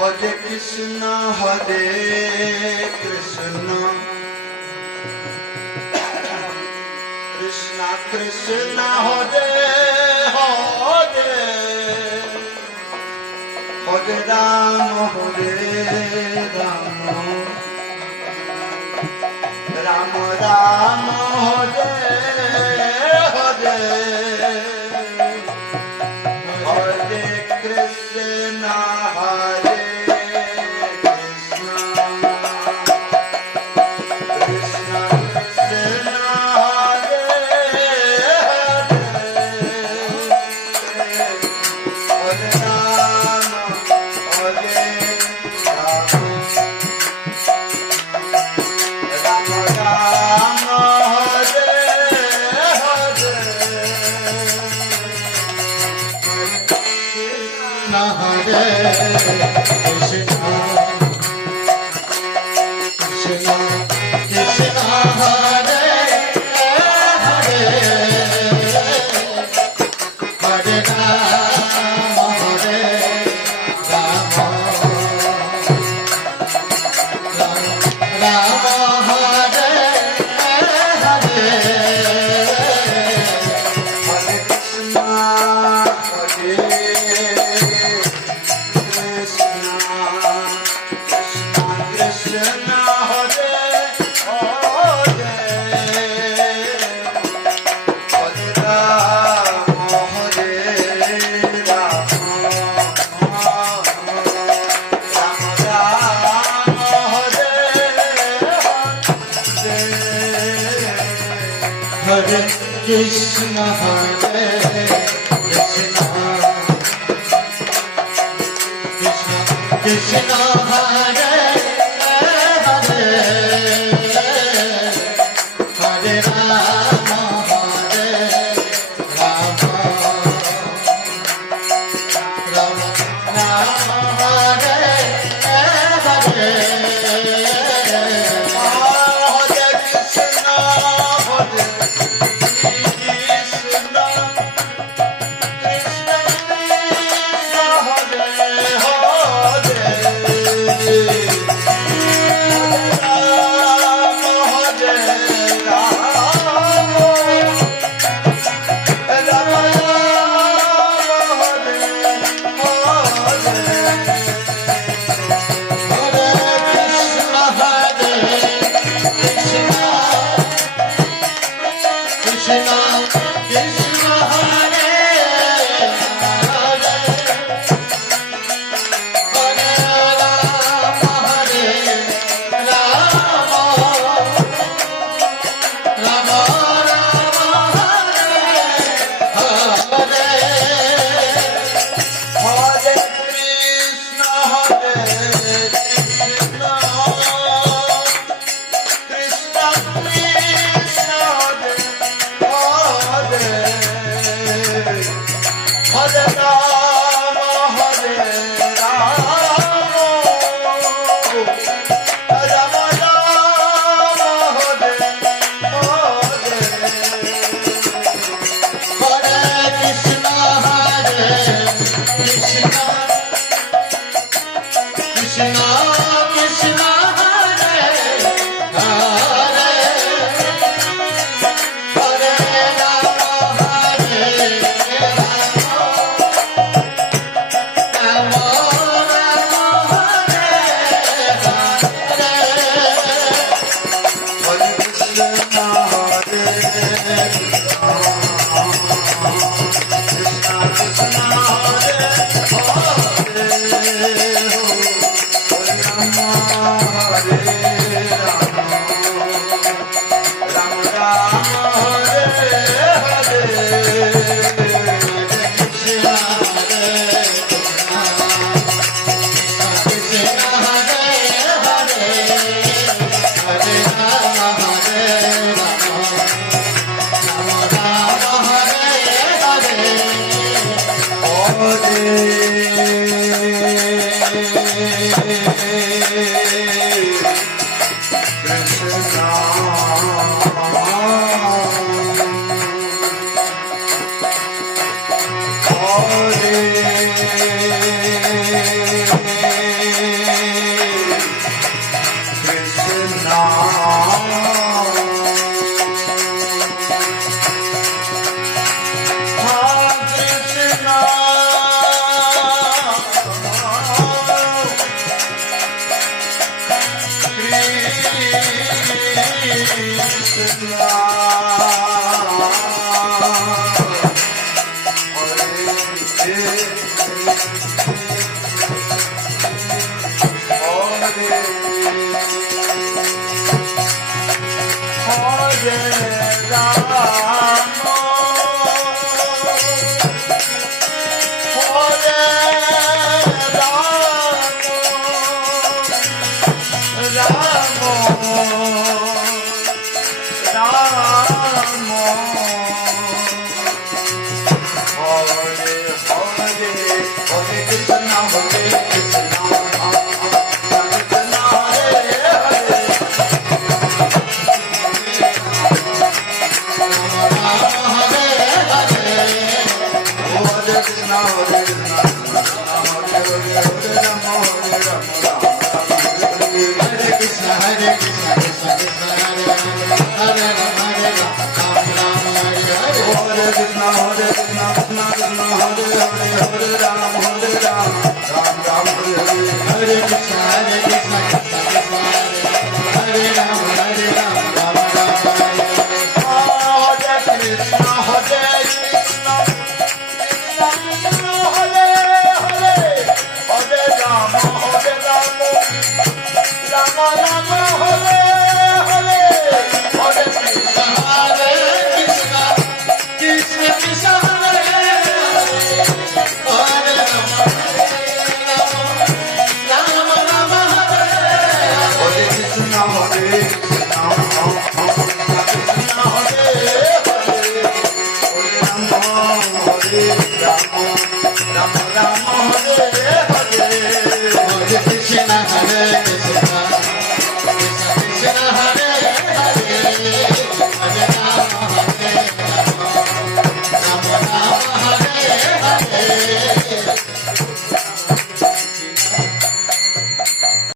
Hare Krishna Krishna Krishna Hare Hare Hare Rama Rama Rama Hare Hare Hare Krishna Hare Krishna Krishna Hare Hare Hare Rama Hare Rama Rama Hare Hare Hare Krishna Krishna Krishna Hare Hare Hare Rama Hare Rama Rama Hare Hare Hare Krishna Hare Krishna Krishna Hare Hare Hare Rama Hare Rama Rama Rama Hare Hare Krishna Hare Krishna Krishna Krishna Hare Hare Hare Rama Hare Rama Rama Rama Hare Hare Hare Krishna Hare Krishna Krishna Krishna Hare Hare Hare Rama Rama Hare Krishna Krishna Hare Hare Hare Rama Hare Rama Rama Rama Hare Hare Hare Krishna Hare Krishna Krishna Krishna Hare Hare Hare Rama Hare Rama Rama Rama Hare Hare Hare Krishna Hare Krishna Krishna Krishna Hare Hare Hare Rama Hare Rama Rama Rama Hare Hare Hare Krishna Hare Krishna Krishna Hare Hare Hare Krishna, Hare Krishna.